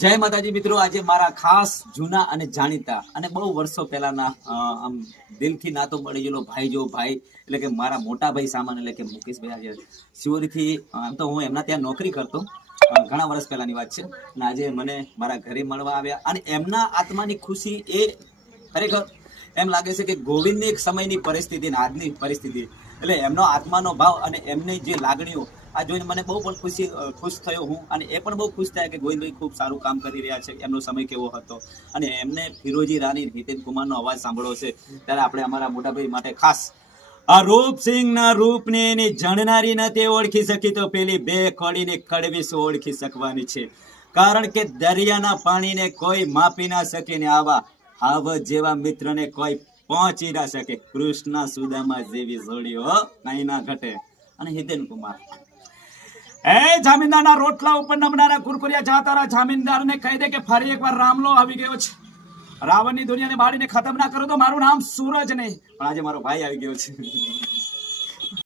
જય માતાજી મિત્રો, આજે મારા ખાસ જૂના અને જાણીતા અને બહુ વર્ષો પહેલાના આમ દિલથી નાતો મળી ગયેલો ભાઈ જો ભાઈ એટલે કે મારા મોટા ભાઈ સામાન એટલે કે મુકેશભાઈ આજે શિવરીથી આમ તો હું એમના ત્યાં નોકરી કરતો ઘણા વર્ષ પહેલાની વાત છે અને આજે મને મારા ઘરે મળવા આવ્યા અને એમના આત્માની ખુશી એ ખરેખર એમ લાગે છે કે ગોવિંદની એક સમયની પરિસ્થિતિ અને આજની પરિસ્થિતિ એટલે એમનો આત્માનો ભાવ અને એમની જે લાગણીઓ આ જોઈને મને બહુ પણ ખુશ થયો હું અને એ પણ બહુ ખુશ થયા કે ગોવિંદભાઈ ખૂબ સારું કામ કરી રહ્યા છે, એમનો સમય કેવો હતો અને એમને ફિરોજી રાની હિતેન કુમારનો અવાજ સાંભળ્યો છે ત્યારે આપણે અમારા મોટાભાઈ માટે ખાસ આ રૂપસિંહના રૂપને એની જણનારી નથી ઓળખી શકી તો પેલી બે કડીને કડવીસ ઓળખી શકવાની છે, કારણ કે દરિયાના પાણીને કોઈ માપી ના શકે ને આવા હાવ જેવા મિત્રને કોઈ પહોંચી ના શકે. કૃષ્ણ સુદામા જેવી જોડીઓ કઈ ના ઘટે. અને હિતેન કુમાર જામીનદારના રોટલા ઉપર નમનારા કુરકુરિયા જાતારા જામીનદાર ને કહી દે કે ફરી એકવાર રામલો આવી ગયો છે. રાવણની દુનિયાને બાળીને ખતમ ના કરો તો મારું નામ સૂરજ નહીં, પણ આજે મારો ભાઈ આવી ગયો છે.